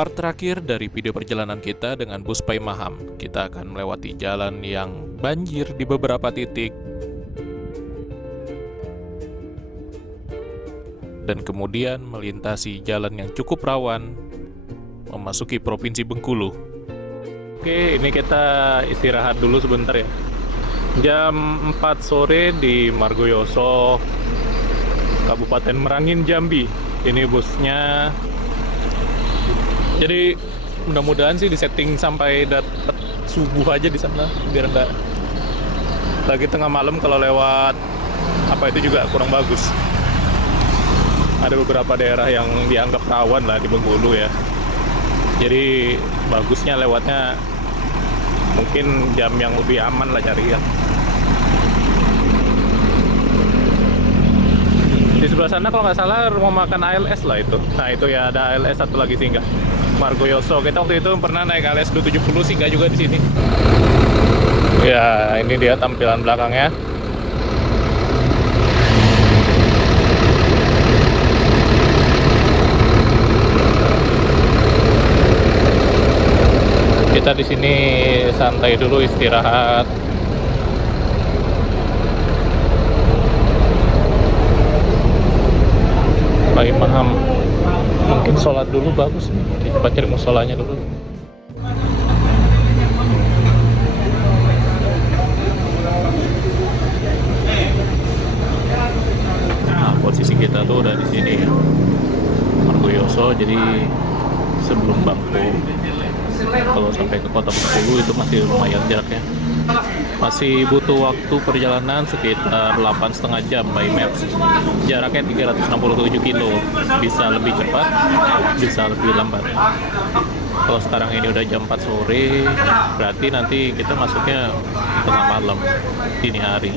part terakhir dari video perjalanan kita dengan bus Pai Maham. Kita akan melewati jalan yang banjir di beberapa titik. Dan kemudian melintasi jalan yang cukup rawan, memasuki Provinsi Bengkulu. Oke, ini kita istirahat dulu sebentar ya. Jam 4 sore di Margoyoso, Kabupaten Merangin, Jambi. Ini busnya. Jadi mudah-mudahan sih disetting sampai dapat subuh aja di sana, biar nggak lagi tengah malam kalau lewat apa itu juga kurang bagus. Ada beberapa daerah yang dianggap rawan lah di Bengkulu ya. Jadi bagusnya lewatnya mungkin jam yang lebih aman lah cari ya. Di sebelah sana kalau nggak salah rumah makan ALS lah itu. Nah itu ya, ada ALS satu lagi singgah. Margoyoso. Kita waktu itu pernah naik ALS 270 singgah juga di sini. Ya, ini dia tampilan belakangnya. Kita di sini santai dulu, istirahat. Pai Maham. Mungkin sholat dulu bagus. Kita cari musolanya dulu. Nah, posisi kita tuh udah di sini ya. Margoyoso, jadi sebelum Bangko. Kalau sampai ke kota Bengkulu itu masih lumayan jaraknya. Masih butuh waktu perjalanan sekitar 8,5 jam by maps. Jaraknya 367 kilo. Bisa lebih cepat, bisa lebih lambat. Kalau sekarang ini udah jam 4 sore, berarti nanti kita masuknya tengah malam, dini hari.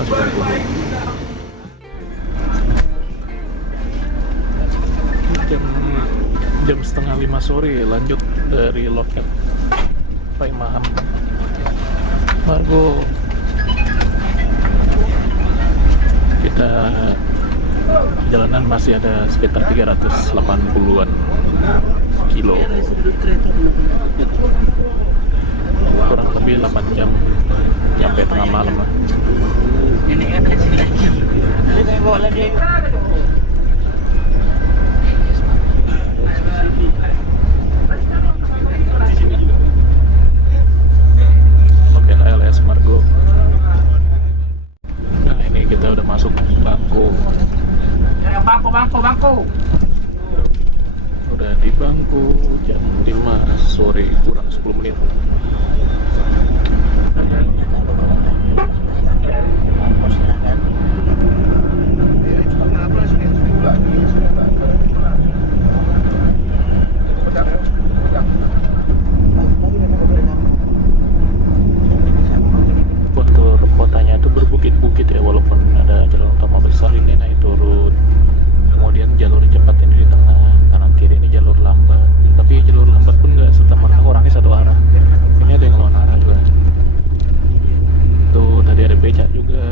Masuk Bengkulu. Jam setengah 5 sore lanjut dari loket Pai Maham Margo. Kita perjalanan masih ada sekitar 380-an kilo, kurang lebih 8 jam sampai tengah malam lah. Oke, ALS Margo. Nah, ini kita udah masuk Bangko. Bangko. Udah di Bangko jam 5 sore kurang 10 menit. Kontur kotanya itu berbukit-bukit ya, walaupun ada jalan utama besar ini naik turun. Kemudian jalur cepat ini di tengah, kanan kiri ini jalur lambat. Tapi jalur lambat pun nggak serta-merta orangnya satu arah. Ini ada yang lawan arah juga. Tuh tadi ada becak juga.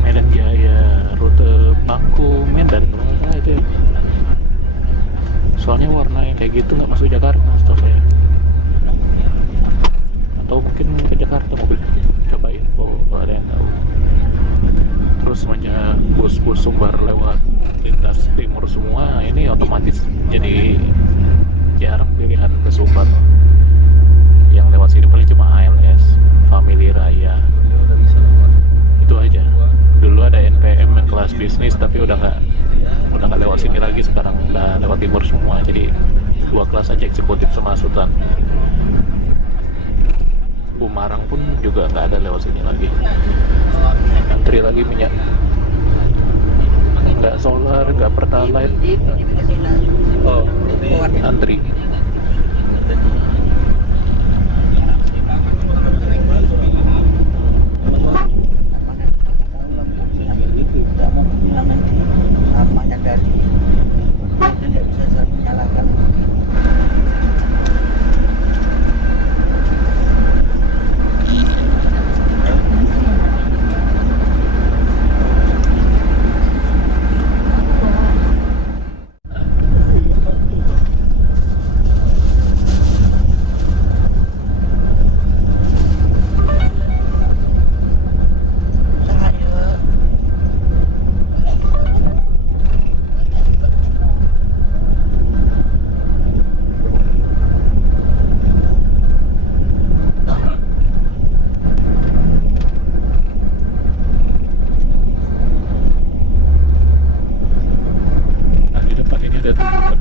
Medan Jaya, rute Bangko Medan kalau nggak salah itu ya. Soalnya warna yang kayak gitu nggak masuk Jakarta, setahu saya. Atau mungkin ke Jakarta mobil. Coba info kalau ada yang tahu. Terus banyak bus-bus Sumbar lewat lintas timur semua. Ini otomatis jadi jarang pilihan ke Sumbar. Yang lewat sini paling cuma ALS, Family Raya. Itu aja. Dulu ada NPM yang kelas bisnis, tapi udah nggak lewat sini lagi. Sekarang udah lewat timur semua. Jadi dua kelas aja, eksekutif sama Sultan. Bumarang pun juga nggak ada lewat sini lagi. Antri lagi minyak, nggak solar, nggak pertalite. Oh, antri.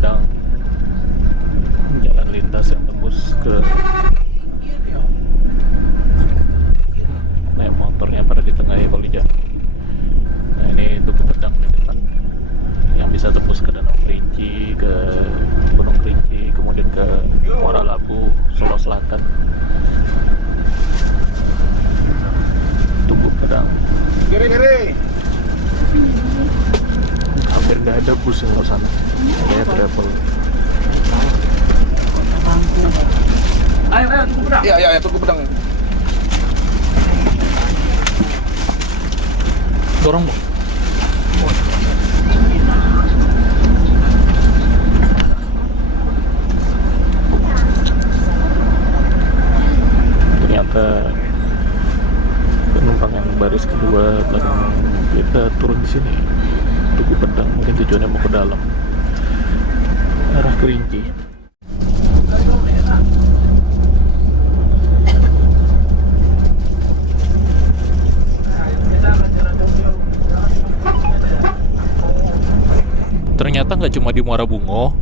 Padang, jalan lintas yang tembus ke naik motornya pada di tengah ya kalau di jalan. Nah ini Tugu Pedang di depan yang bisa tembus ke Danau Kerinci, ke Gunung Kerinci, kemudian ke Muara Labu, Solo Selatan. Tugu Pedang. Kiri-kiri. Hampir nggak ada bus yang ke sana. Kayak travel. Ayo, Tugu Pedang. Iya, Tugu Pedang. Dorong bu. Ternyata penumpang yang baris kedua belakang kita turun di sini. Tugu Pedang, mungkin tujuannya mau ke dalam arah Kerinci. Ternyata nggak cuma di Muara Bungo,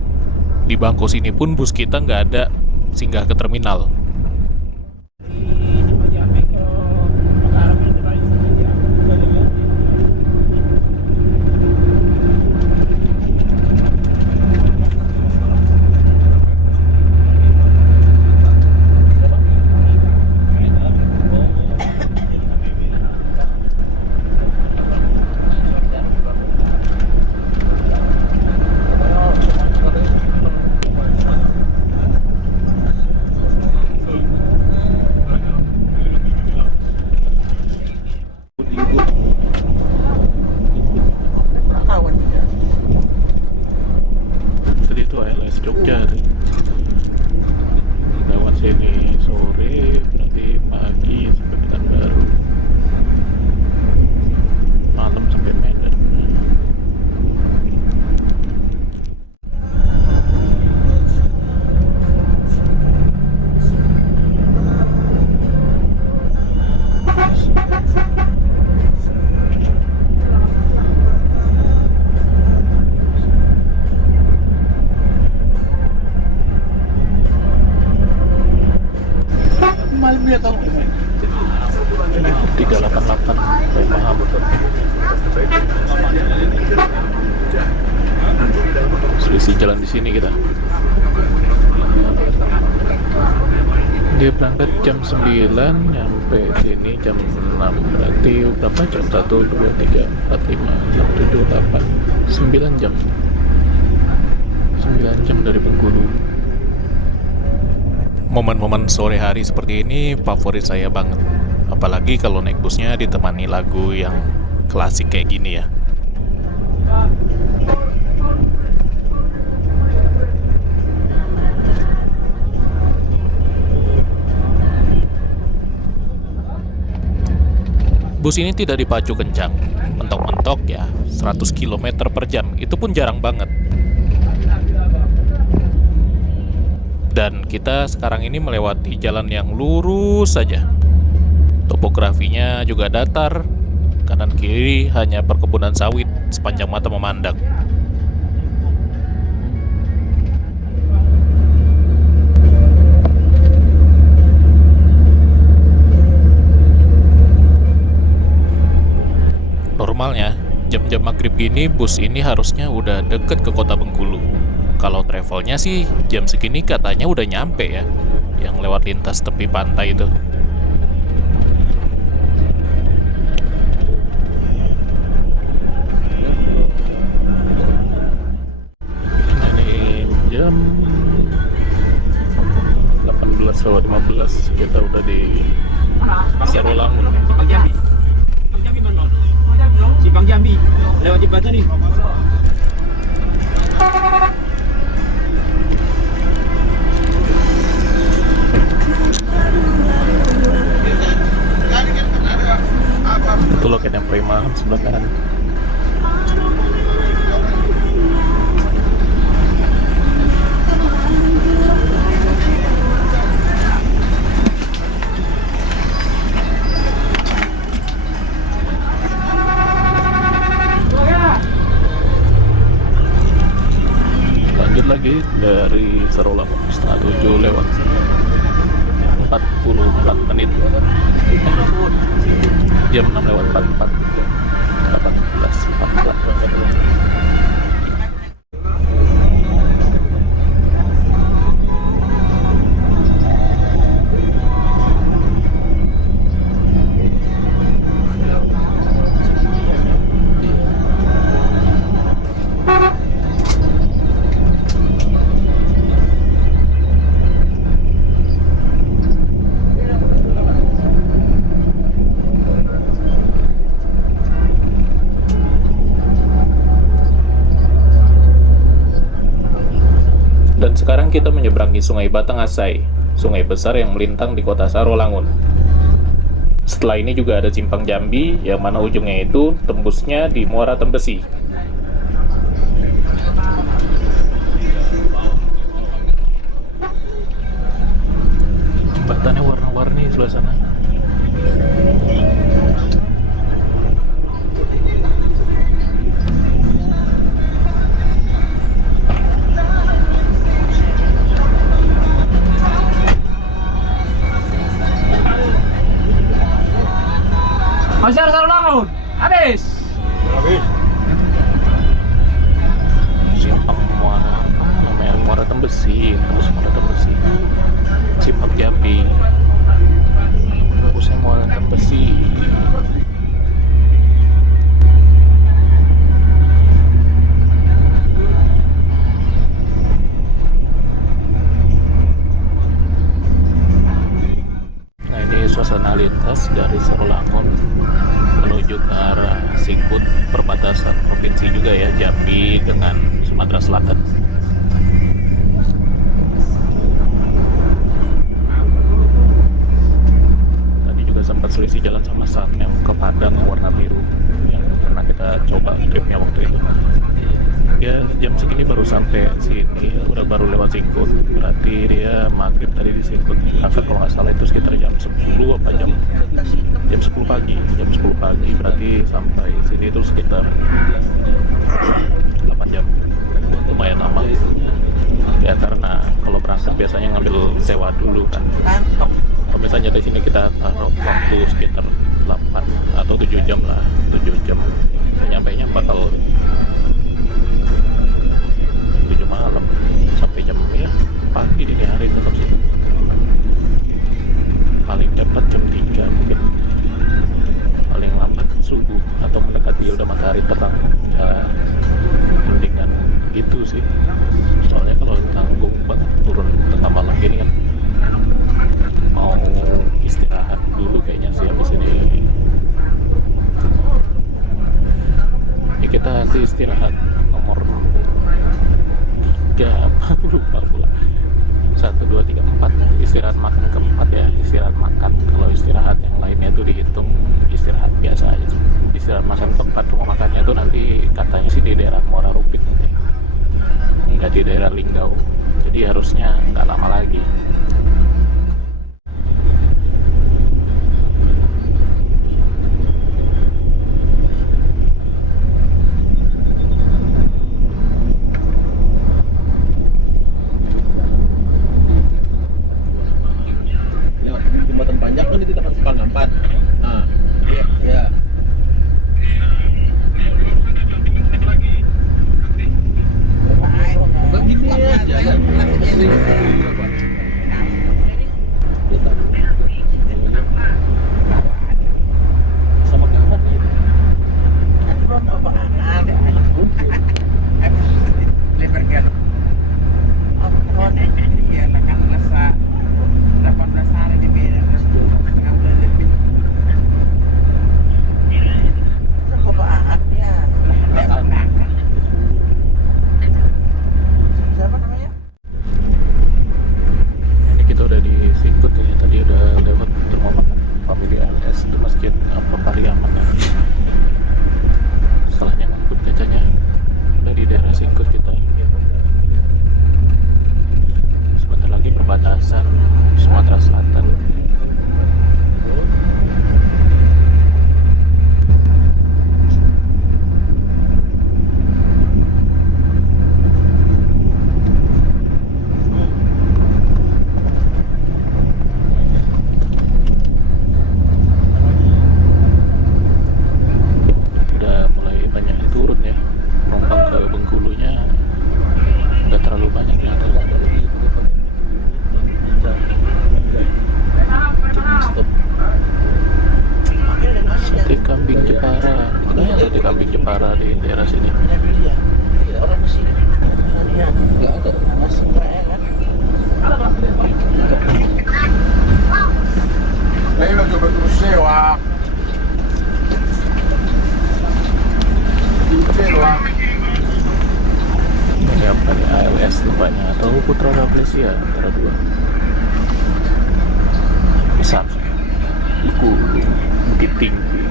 di Bangko sini pun bus kita nggak ada singgah ke terminal. Tadi itu ALS Jogja tuh. Lewat sini sore, berarti pagi sampai Pekanbaru, malam sampai Medan. Malam dia tahu. 388 Baik paham. Selisih jalan di sini kita. Dia berangkat jam 9, nyampe sini jam 6. Berarti berapa jam? 1, 2, 3, 4, 5, 6, 7, 8 9 jam. 9 jam dari Bengkulu. Momen-momen sore hari seperti ini favorit saya banget. Apalagi kalau naik busnya ditemani lagu yang klasik kayak gini ya. Bus ini tidak dipacu kencang. Mentok-mentok ya 100 km per jam. Itu pun jarang banget. Dan kita sekarang ini melewati jalan yang lurus saja. Topografinya juga datar. Kanan kiri hanya perkebunan sawit sepanjang mata memandang. Normalnya, jam-jam maghrib gini bus ini harusnya udah deket ke kota Bengkulu. Kalau travelnya sih jam segini katanya udah nyampe ya, yang lewat lintas tepi pantai itu. Nah, ini jam 18.15 kita udah di Sarolangun nih. Simpang Jambi, lewat jembatan nih. Itu loket yang prima sebelah kanan. Lanjut lagi pagi dari Sarolangun, setengah 7 lewat 44 menit, jam 6 lewat 44, 18.14 berangkat. Dan sekarang kita menyeberangi Sungai Batangasai, sungai besar yang melintang di kota Sarolangun. Setelah ini juga ada Simpang Jambi, yang mana ujungnya itu tembusnya di Muara Tembesi. Jembatannya warna-warni sebelah sana. Masyar Sarolangun, habis. Simpang Muara apa namanya? Muara Tembesi, tembus Muara Tembesi. Simpang Jambi, tembusnya Muara Tembesi. Nah, ini suasana lintas dari Sarolangun menuju ke arah Singkut, perbatasan provinsi juga ya, Jambi dengan Sumatera Selatan. Tadi juga sempat selisih jalan sama Sam yang ke Padang yang warna biru, yang pernah kita coba tripnya waktu itu. Ya jam segini baru sampai sini, baru lewat Singkut, berarti dia maghrib tadi di Singkut. Kakak kalau nggak salah itu sekitar jam 10 apa jam 10 pagi, berarti sampai sini itu sekitar 8 jam, lumayan lama ya, karena kalau berangkat biasanya ngambil sewa dulu kan. Kalau misalnya dari sini kita taruh waktu sekitar 8 atau 7 jam lah, 7 jam, nyampainya bakal 7 malam sampai jam ya pagi dini hari tetap sih, paling cepat jam 3 mungkin, paling lambat subuh atau mendekati udah matahari terang ya, mendingan gitu sih. Soalnya kalau tanggung banget turun tengah malam gini kan, mau istirahat dulu kayaknya sih habis ini. Ya kita nanti istirahat nomor 3 lupa pula, 1, 2, 3, 4 istirahat makan keempat ya, istirahat makan. Kalau istirahat yang lainnya tuh dihitung istirahat biasa aja. Istirahat makan keempat, rumah makannya tuh nanti katanya sih di daerah Muara Rupit nanti, nggak di daerah Linggau, jadi harusnya nggak lama lagi. Jembatan panjang kan itu kita harus Pangampan. Nah, iya. Bukan gini aja. kambing Jepara di daerah sini. Iya, orang di sini. Nggak ada. Masih nggak enak. Lei lo gioca sul museo a... Siapa dari ALS nampaknya atau Putra Rafflesia antara dua. Besar, bukit tinggi.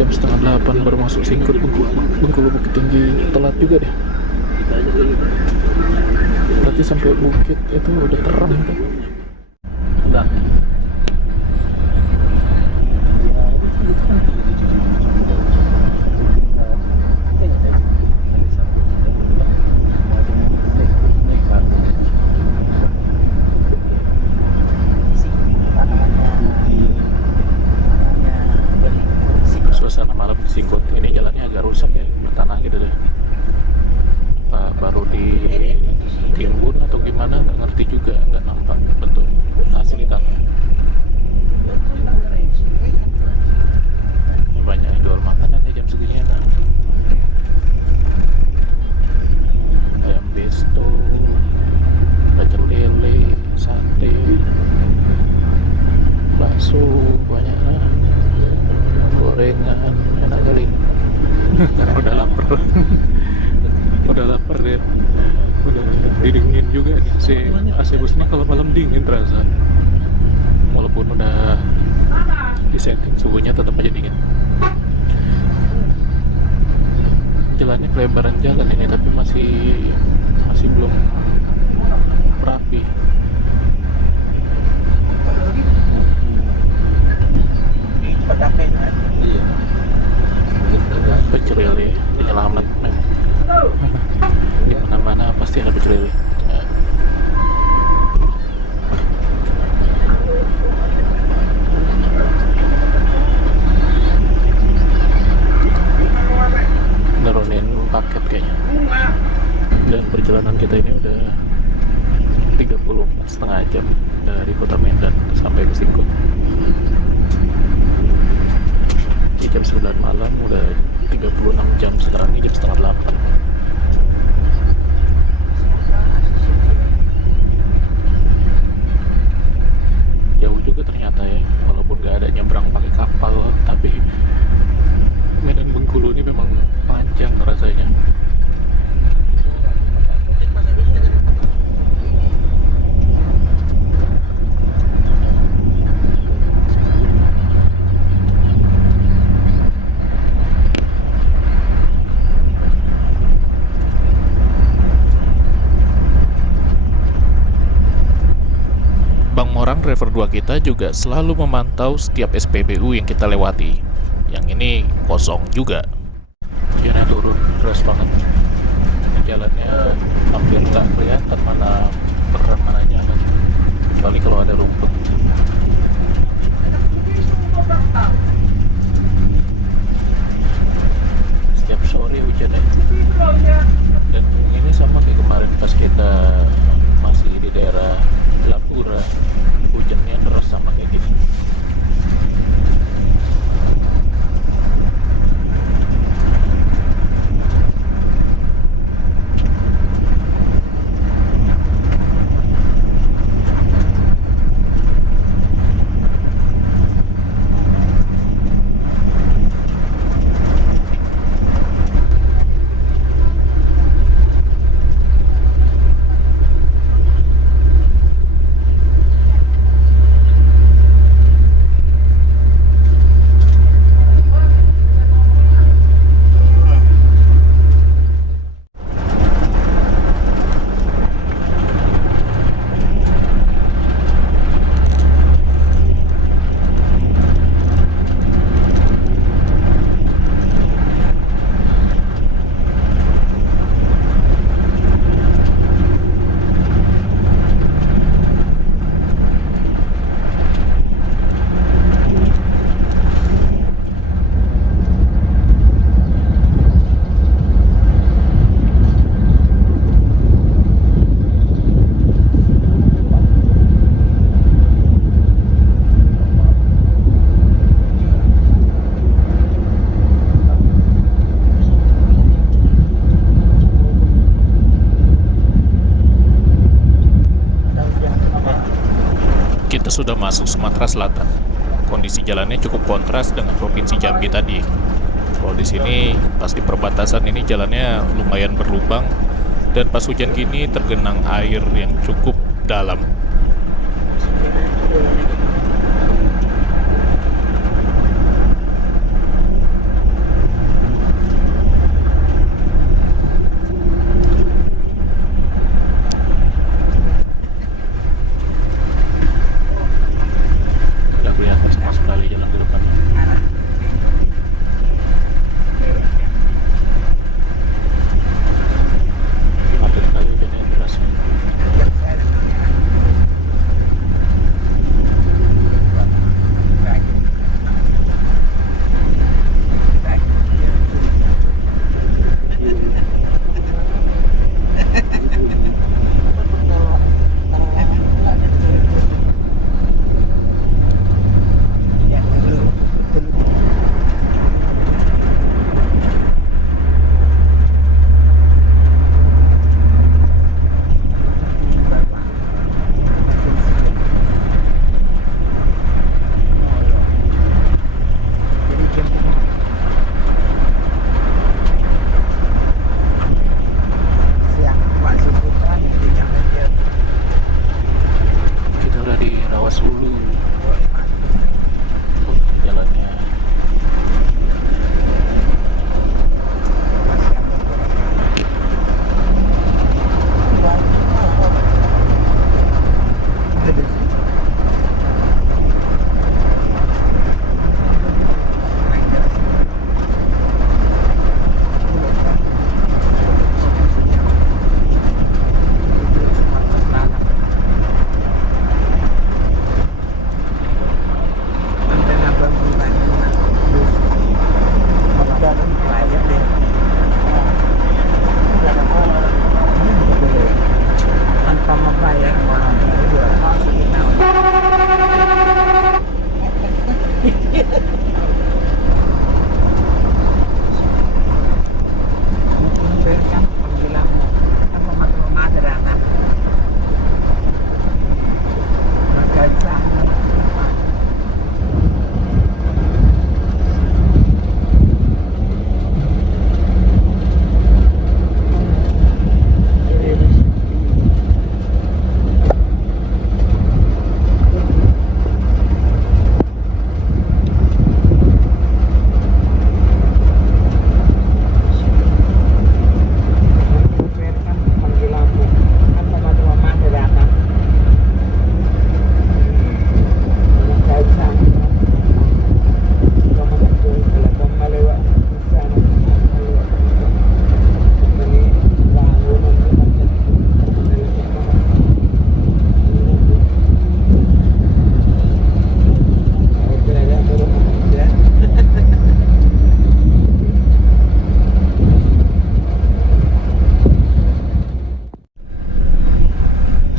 Jam 7:30 baru masuk Singkut Bengkulu Bukit Tinggi, telat juga deh. Berarti sampai bukit itu udah terang kan? Enggak. Suasana malam di Singkut ini jalannya agak rusak ya, bertanah gitu deh. Apa baru ditimbun atau gimana, nggak ngerti juga, nggak nampak betul asli tanah. Ini banyak yang jual makanan ya jam segini ya. Ayam besto, pecel lele, sate, bakso, banyak lah. Gorengan, enak kali. Udah lapar. Udah lapar deh. Udah didingin juga nih. AC busnya kalau malam dingin terasa. Walaupun udah disetting suhunya tetap aja dingin. Jalannya kelebaran jalan ini tapi masih belum rapi. Iya. Pecel lele penyelamat memang. Di mana-mana pasti ada pecel lele. Ya. Nurunin paket kayaknya. Dan perjalanan kita ini udah 34,5 jam dari kota Medan sampai ke Singkut. Di jam 9 malam udah 36 jam, sekarang ini jam 7:30. Jauh juga ternyata ya, walaupun gak ada nyebrang pakai kapal, tapi Medan Bengkulu ini memang panjang rasanya. Bang Morang, driver 2 kita juga selalu memantau setiap SPBU yang kita lewati. Yang ini kosong juga. Hujannya turun deras banget. Jalannya hampir nggak kelihatan mana beran mana jalan, kecuali kalau ada rumput. Setiap sore hujan ya. Dan ini sama kayak kemarin pas kita masih di daerah Lapura, hujannya deras sama kayak gini. kita sudah masuk Sumatera Selatan. Kondisi jalannya cukup kontras dengan Provinsi Jambi tadi. Kalau di sini pas di perbatasan ini jalannya lumayan berlubang dan pas hujan gini tergenang air yang cukup dalam. Tidak kelihatan sama sekali jalan ke depannya. Macet sekali hujannya deras. Kita udah di Rawas Ulu. Jalannya tanpa membayar orang juga berikan panggilan apa rumah sederhana maka sana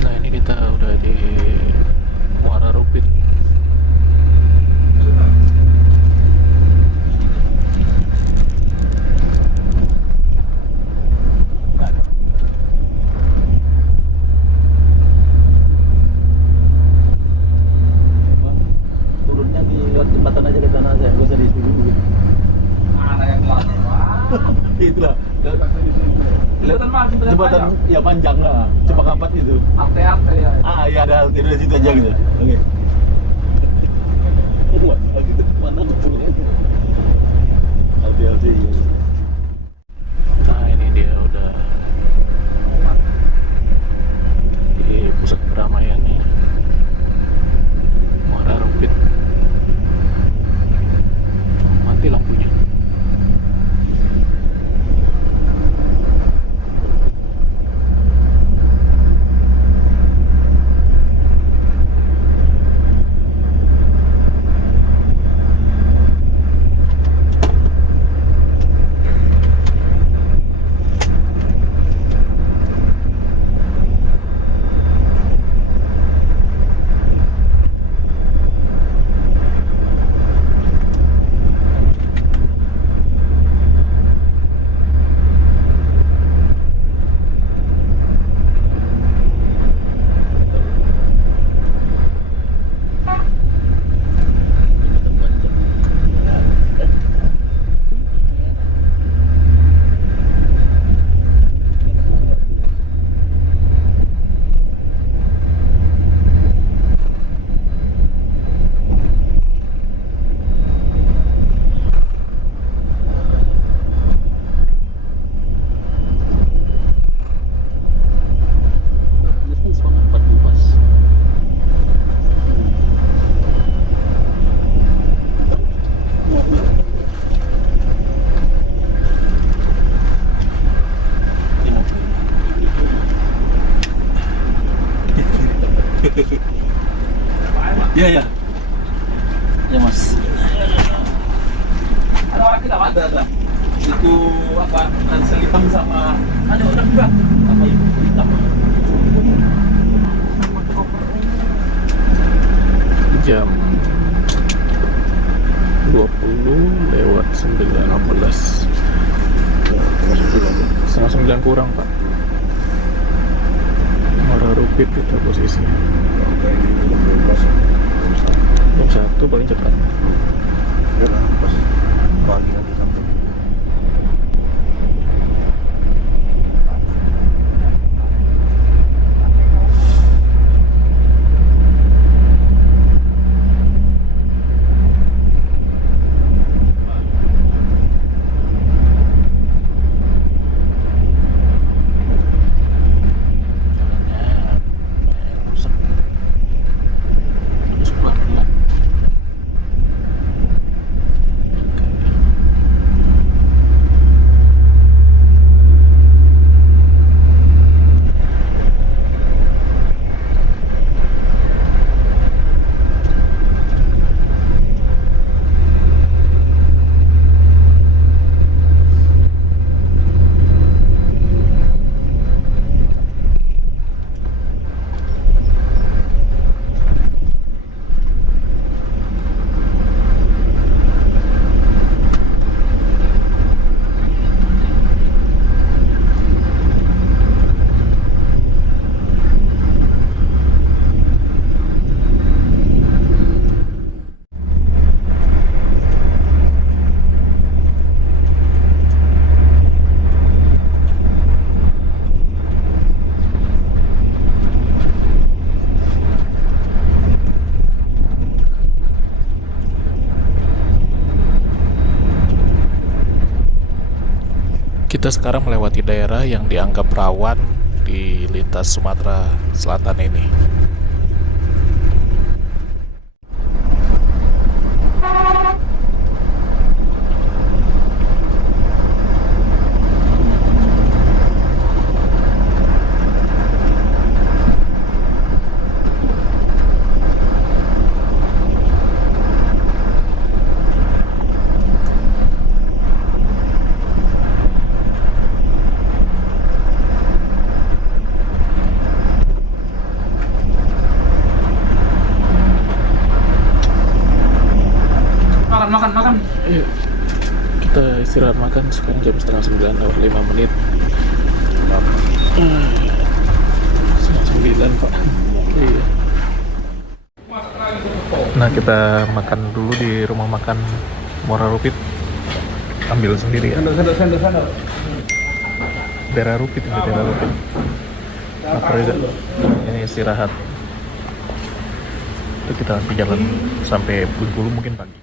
Nah ini kita udah di Muara Rupit. Turunnya di lewat jembatan aja ke sana aja, gak usah di sini dulu. Itulah. Jembatan ya panjang lah, cuma kampat itu. arte-arte ya. Ah ya ada halte dari situ aja gitu. Oke. Wah, gitu mana betul ya? Halte ya. Nah ini dia udah di pusat keramaian nih, Muara Rupit. Mati lampunya. Iya ya. Ya mas. Ada orang kita ada. Itu apa? Ransel hitam sama ada orang juga. Apa itu hitam? Jam 20:19. Setengah 9 kurang Pak. Muara Rupit itu posisinya. Jam 1 paling cepat. Ya lah, pas pagi nanti sampai. Kita sekarang melewati daerah yang dianggap rawan di lintas Sumatera Selatan ini. Makan. Yuk, kita istirahat makan sekarang jam 8:30 lewat 5 menit. 8:30 Pak. Iya. Nah kita makan dulu di rumah makan Muara Rupit. Ambil sendiri ya. Sandal. Daerah Rupit ini daerah Rupit. Lapar juga. Ini istirahat. Itu kita nanti jalan sampai Bengkulu mungkin pagi.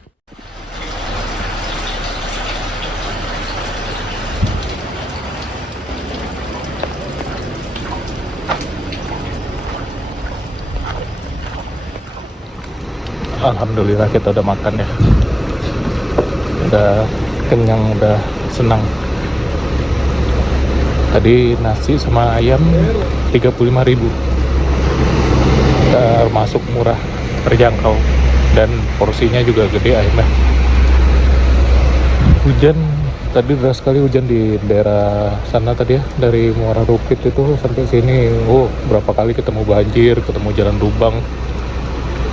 Alhamdulillah kita udah makan ya. Udah kenyang, udah senang. Tadi nasi sama ayam 35.000. Termasuk murah, terjangkau, dan porsinya juga gede ayamnya. Hujan tadi deras sekali, hujan di daerah sana tadi ya, dari Muara Rupit itu sampai sini. Berapa kali ketemu banjir, ketemu jalan lubang.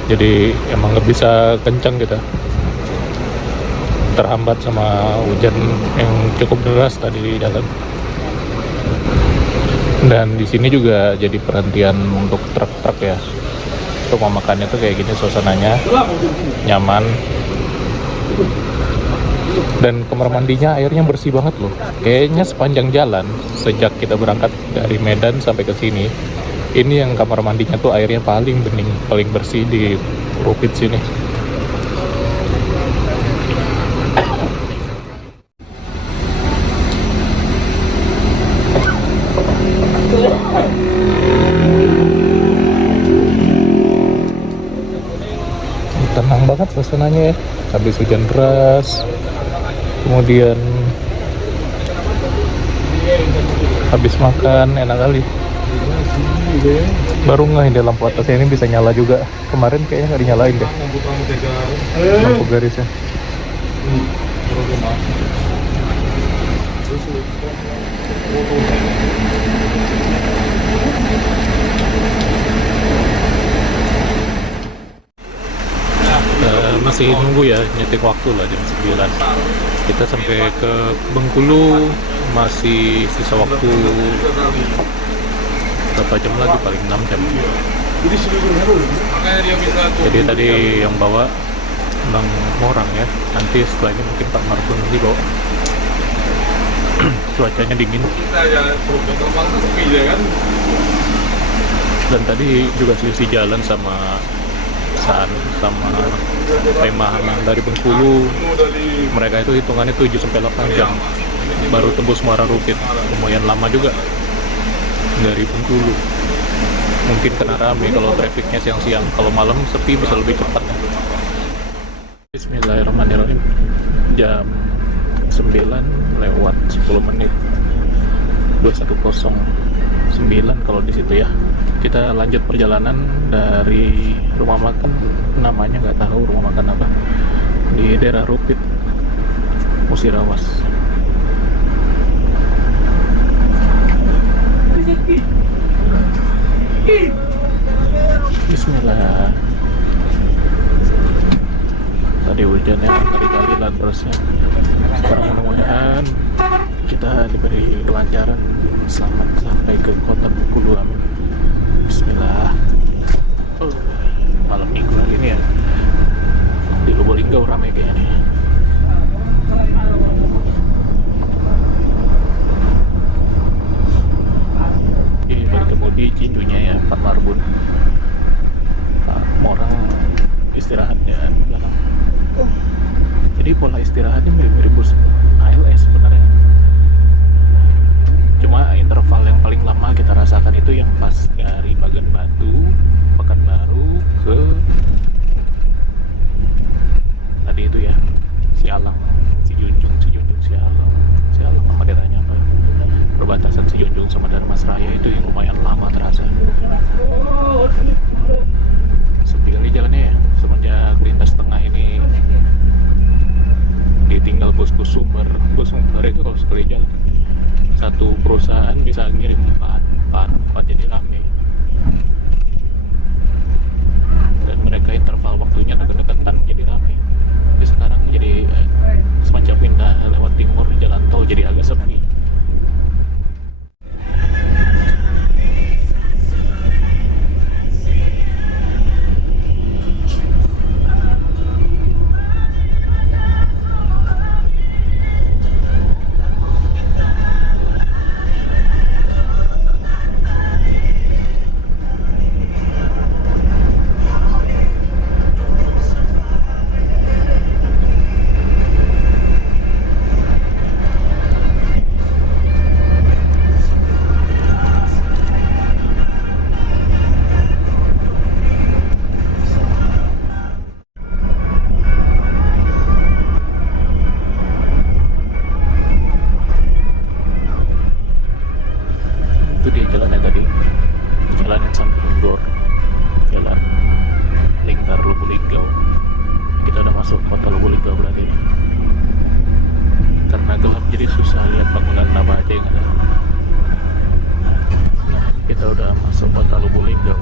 Jadi emang nggak bisa kencang kita, terhambat sama hujan yang cukup deras tadi di jalan. Dan di sini juga jadi perhentian untuk truk-truk ya. Rumah makannya tuh kayak gini suasananya, nyaman. Dan kamar mandinya airnya bersih banget loh. Kayaknya sepanjang jalan sejak kita berangkat dari Medan sampai ke sini, ini yang kamar mandinya tuh airnya paling bening, paling bersih di Rupit sini. Tenang banget suasananya ya. Habis hujan deras, kemudian habis makan, enak kali. Baru nggak ini lampu atasnya ini bisa nyala juga. Kemarin kayaknya nggak dinyalain deh lampu garisnya. Masih nunggu ya, nyetik waktu lah jam 9. Kita sampai ke Bengkulu masih sisa waktu berapa jam lagi, paling 6 jam. Jadi tadi yang bawa Bang Morang ya, nanti setelah ini mungkin Pak Marbun nanti bawa. Cuacanya dingin dan tadi juga selisih jalan sama Pemalang dari Bengkulu. Mereka itu hitungannya 7-8 jam baru tembus Muara Rupit. Lumayan lama juga dari Bengkulu. Mungkin kena rame kalau trafficnya siang-siang, kalau malam sepi bisa lebih cepat. Bismillahirrahmanirrahim. Jam 9:10 21:09 kalau di situ ya. Kita lanjut perjalanan dari rumah makan, namanya nggak tahu rumah makan apa, di daerah Rupit, Musirawas. Bismillah. Tadi hujannya kali-kali lah terusnya. Sekarang mudah-mudahan kita diberi kelancaran, selamat sampai ke kota Bengkulu, amin. Bismillah. Malam minggu lagi nih ya, di Lubulingga ramai kayaknya nih. Ini bertemu di Cindunya ya, Pak Marbun. Pak Morang istirahat ya di belakang. Jadi pola istirahatnya mirip-mirip bus ALS sebenarnya. Cuma interval yang paling lama kita rasakan itu yang pas dari Bagan Batu, Pekanbaru ke tadi itu ya, Sialang, Sialang sama daerahnya apa? Perbatasan Sijunjung sama Darmasraya itu yang lumayan lama terasa. Sepi kali jalannya ya, semenjak lintas tengah ini ditinggal bus-bus sumber itu kalau sekali jalan satu perusahaan bisa ngirim 4 jadi rame, dan mereka interval waktunya deket-deketan jadi rame. Tapi sekarang jadi semenjak pindah lewat timur jalan tol jadi agak sepi. Itu dia jalannya tadi, jalan yang samping Gor, jalan lingkar Lubulingga. Kita udah masuk kota Lubulingga berarti. Karena gelap jadi susah lihat bangunan apa aja yang ada. Nah, kita udah masuk kota Lubulingga,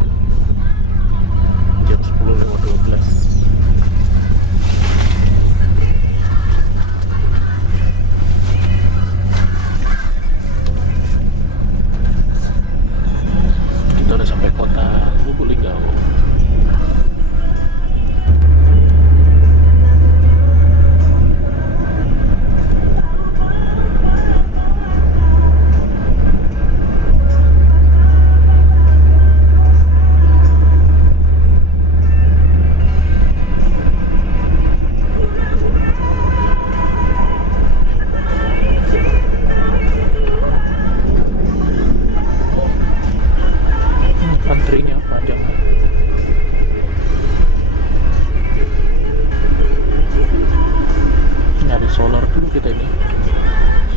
jam 10:12. Kita udah sampai kota Lubulingga. Antrinya panjang. Nyari solar dulu kita ini,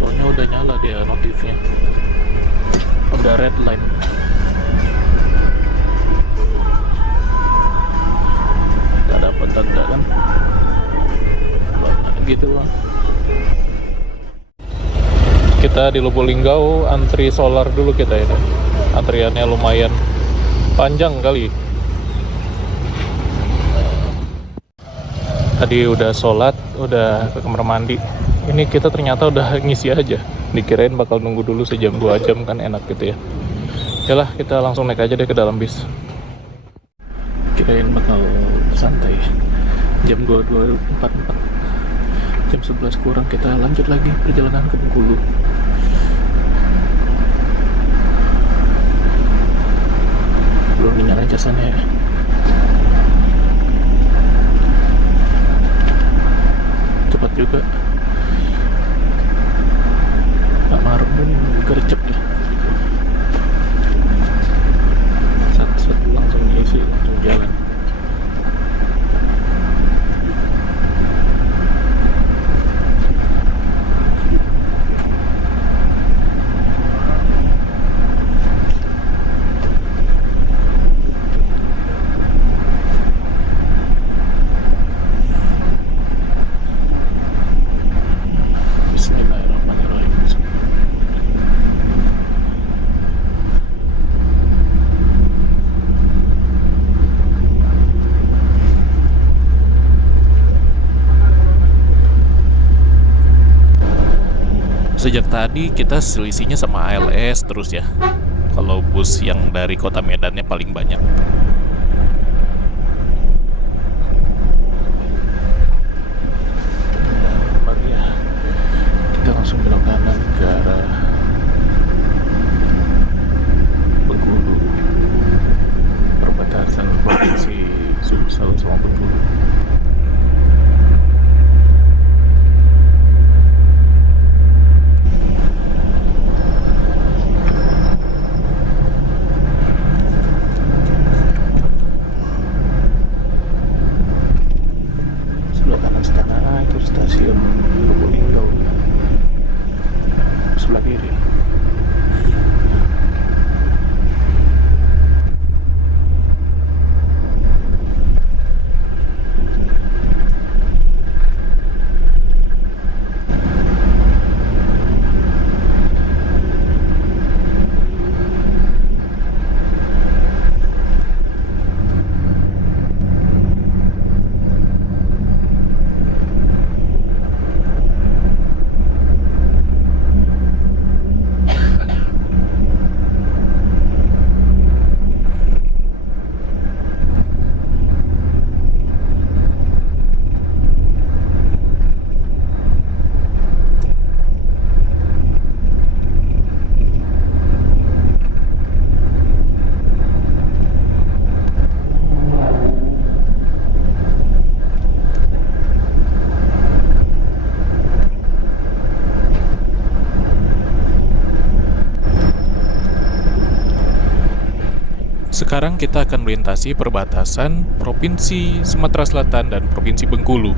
soalnya udah nyala dia notifnya, udah red line. doang. Kita di Lubuk Linggau antri solar dulu kita ini. Antriannya lumayan panjang kali. Tadi udah sholat, udah ke kamar mandi. Ini kita ternyata udah ngisi aja. Dikirain bakal nunggu dulu sejam 2 jam kan enak gitu ya. Yalah, kita langsung naik aja deh ke dalam bis. Kirain bakal santai. Jam 22.44. Jam 11 kurang kita lanjut lagi perjalanan ke Bengkulu. Belum dinyalain jasanya ya. Cepat juga. Pak Marbun gercep deh. Sat langsung isi, langsung jalan. Bismillahirrahmanirrahim. Sejak tadi kita selisihnya sama ALS terus ya. Kalau bus yang dari kota Medannya paling banyak. Mari ya, kita langsung belok kanan ke arah Bengkulu, perbatasan provinsi Sumsel sama Bengkulu. Sebelah kanan sana itu stasiun Lubuk Linggau. Sebelah kiri. Sekarang kita akan melintasi perbatasan Provinsi Sumatera Selatan dan Provinsi Bengkulu.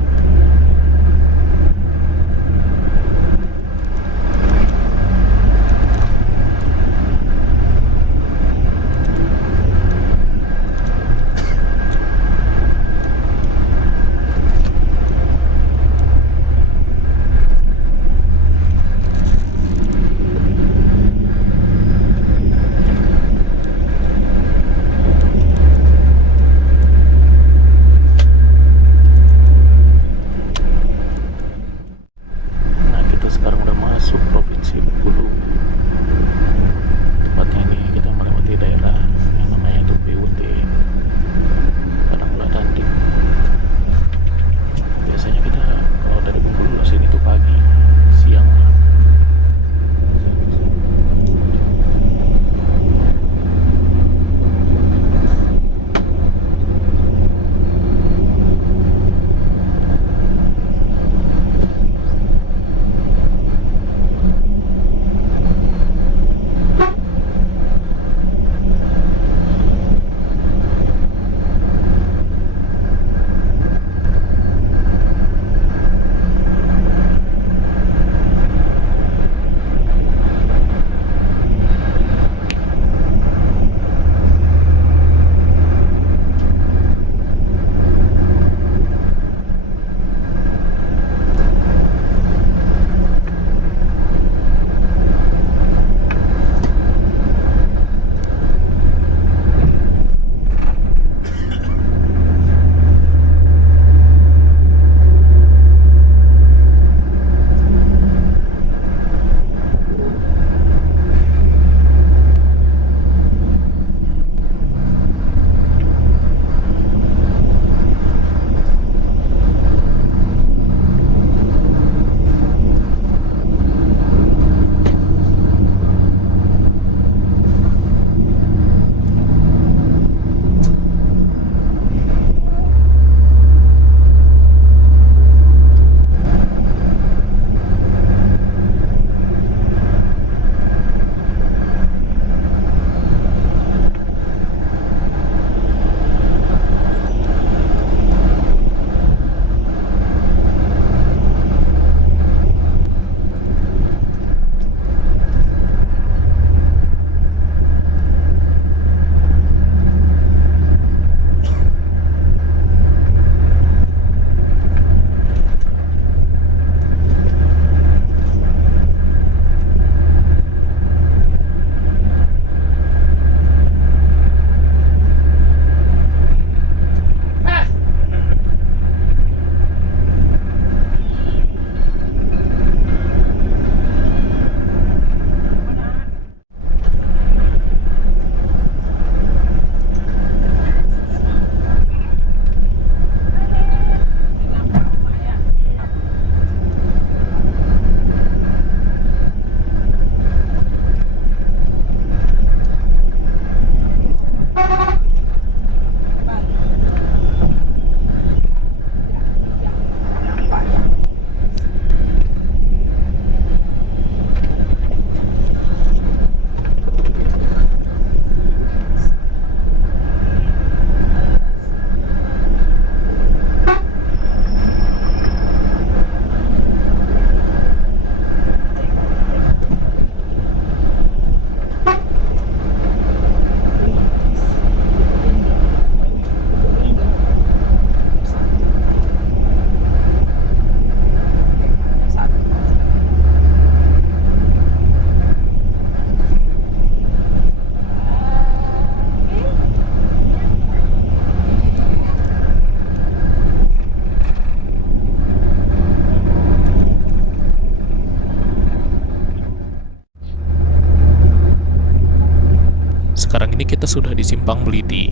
Sekarang ini kita sudah di Simpang Belidi,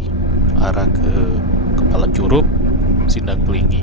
arah ke Kepala Curug, Sindang Kelingi.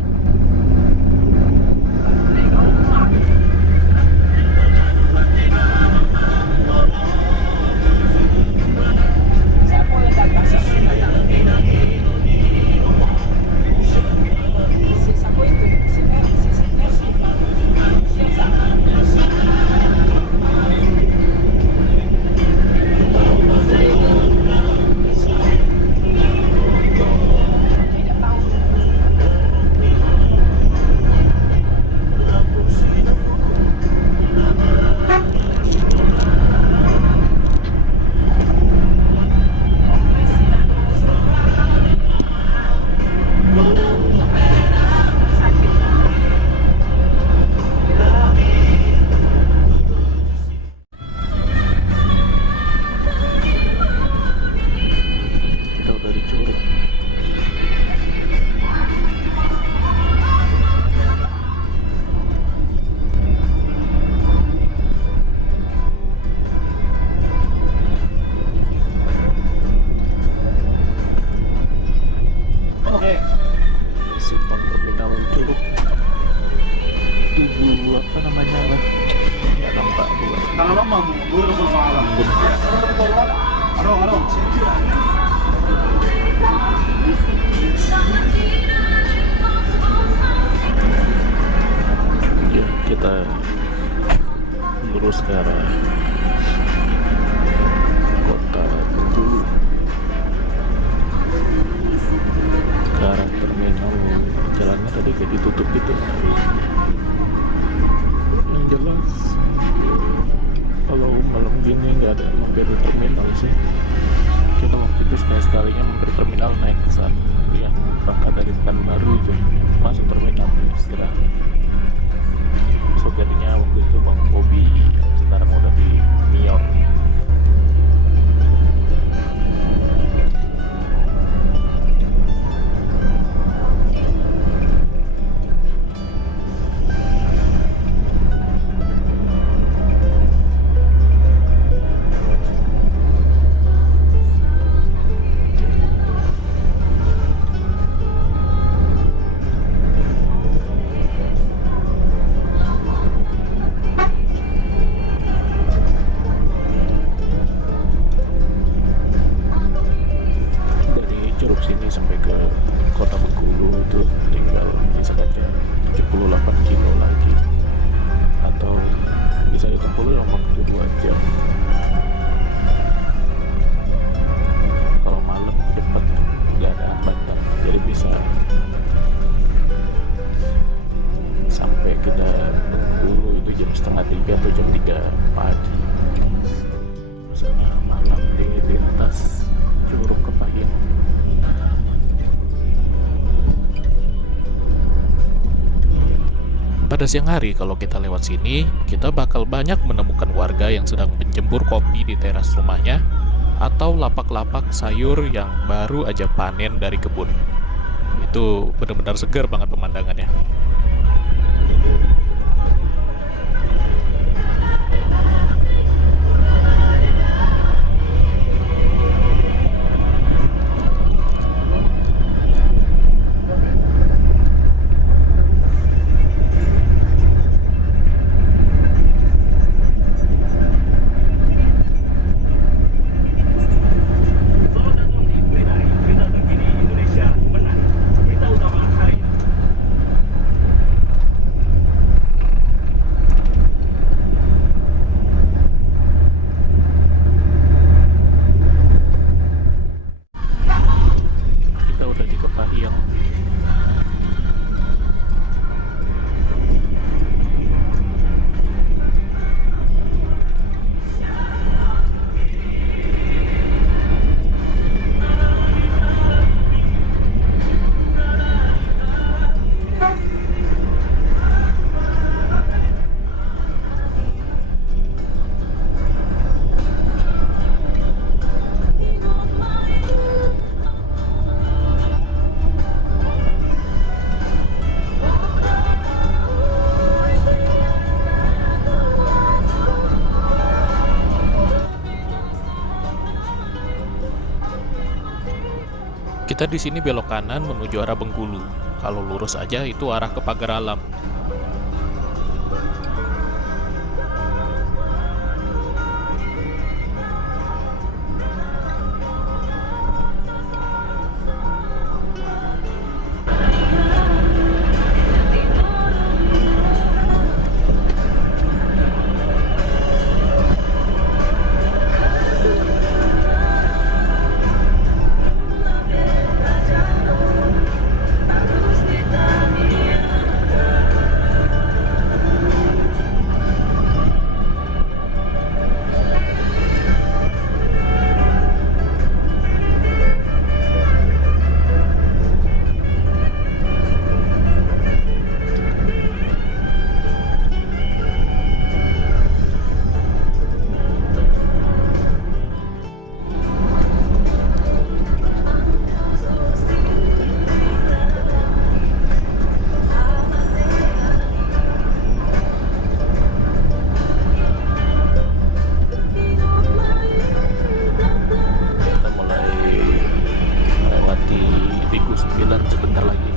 Kita udah di Curug. Simpang Terminal Curug. Tugu apa namanya lah? Ya nampak juga. Ya, kita lurus ke arah kota Bengkulu, ke arah terminal. Jalannya tadi kayak ditutup gitu. Yang jelas kalau malam gini nggak ada mampir di terminal sih. Kita waktu itu sekali-sekalinya mampir terminal naik saat yang berangkat dari Pekanbaru itu masuk terminal istirahat. Sopirnya waktu itu Bang Bobi, sekarang udah di Mior. Dari Curug sini sampai ke kota Bengkulu itu tinggal bisa saja 78 kilo lagi, atau bisa ditempuh dalam waktu 2 jam. Kalau malam cepat, nggak ada hambatan, jadi bisa sampai kita Bengkulu itu jam 2:30 atau jam 3 pagi. Sana malam di lintas Curug Kepahyang. Pada siang hari kalau kita lewat sini, kita bakal banyak menemukan warga yang sedang menjemur kopi di teras rumahnya atau lapak-lapak sayur yang baru aja panen dari kebun. Itu benar-benar segar banget pemandangannya. Kita di sini belok kanan menuju arah Bengkulu. Kalau lurus aja itu arah ke Pagar Alam. Kita mulai melewati Liku 9 sebentar lagi.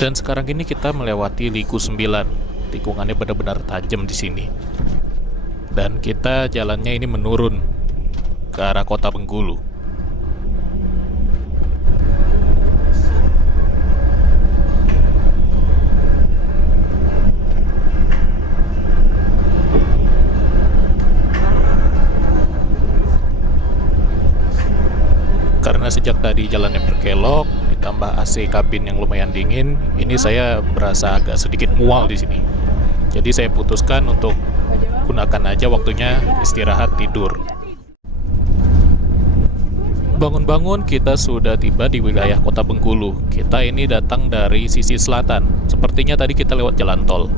Dan sekarang ini kita melewati Liku 9. Tikungannya benar-benar tajam di sini. Dan kita jalannya ini menurun ke arah kota Bengkulu. sejak tadi jalannya berkelok, ditambah AC kabin yang lumayan dingin, ini saya berasa agak sedikit mual di sini. Jadi saya putuskan untuk gunakan aja waktunya istirahat tidur. Bangun-bangun kita sudah tiba di wilayah Kota Bengkulu. Kita ini datang dari sisi selatan. Sepertinya tadi kita lewat jalan tol.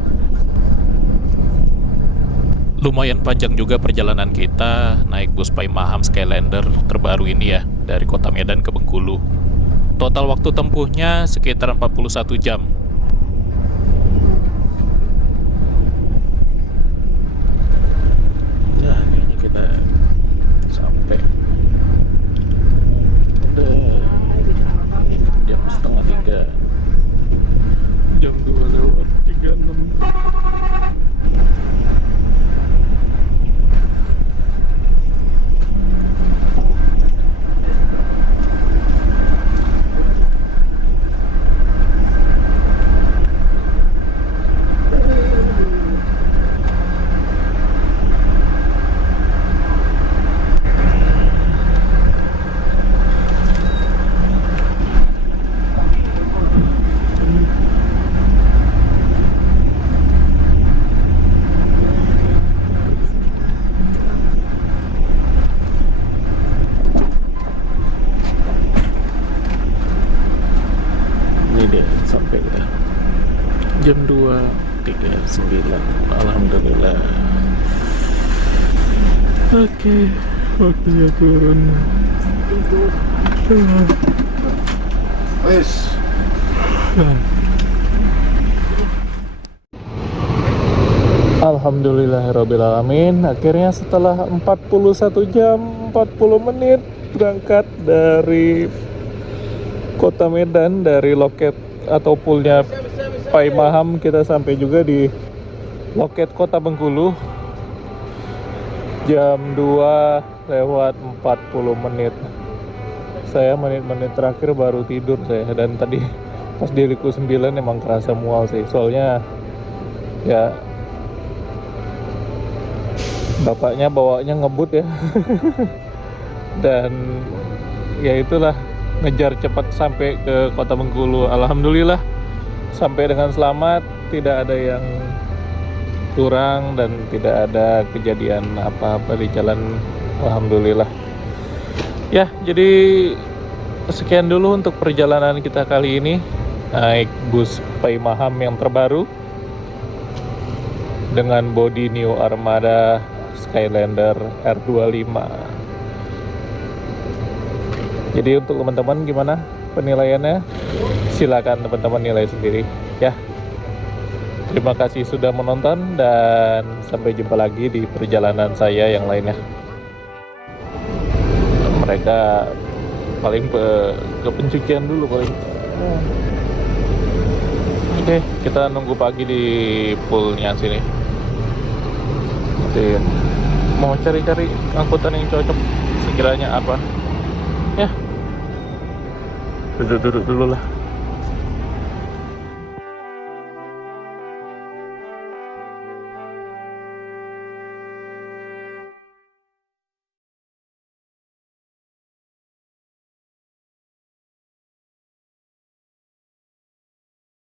Lumayan panjang juga perjalanan kita naik bus Pai Maham Skylander terbaru ini ya, dari Kota Medan ke Bengkulu. Total waktu tempuhnya sekitar 41 jam. Ya, kayaknya kita sampai. Jam setengah 3, jam 2:36. Sampai ya. Jam 2:39. Alhamdulillah. Oke, waktunya turun. Wes. Alhamdulillahirrabbilalamin. Akhirnya setelah 41 jam 40 menit berangkat dari Kota Medan, dari loket atau poolnya Pai Maham, kita sampai juga di loket Kota Bengkulu jam 2:40 menit. Saya menit-menit terakhir baru tidur saya, dan tadi pas di Liku 9 emang kerasa mual sih, soalnya ya bapaknya bawanya ngebut ya. Dan ya itulah, ngejar cepat sampai ke Kota Bengkulu. Alhamdulillah sampai dengan selamat, tidak ada yang kurang dan tidak ada kejadian apa-apa di jalan. Alhamdulillah ya. Jadi sekian dulu untuk perjalanan kita kali ini, naik bus Pai Maham yang terbaru dengan bodi New Armada Skylander R25. Jadi untuk teman-teman gimana penilaiannya? Silakan teman-teman nilai sendiri ya. Terima kasih sudah menonton dan sampai jumpa lagi di perjalanan saya yang lainnya. Mereka paling ke pencucian dulu paling. Oke, kita nunggu pagi di poolnya sini. Nanti mau cari-cari angkutan yang cocok sekiranya apa. Ya, duduk dulu lah.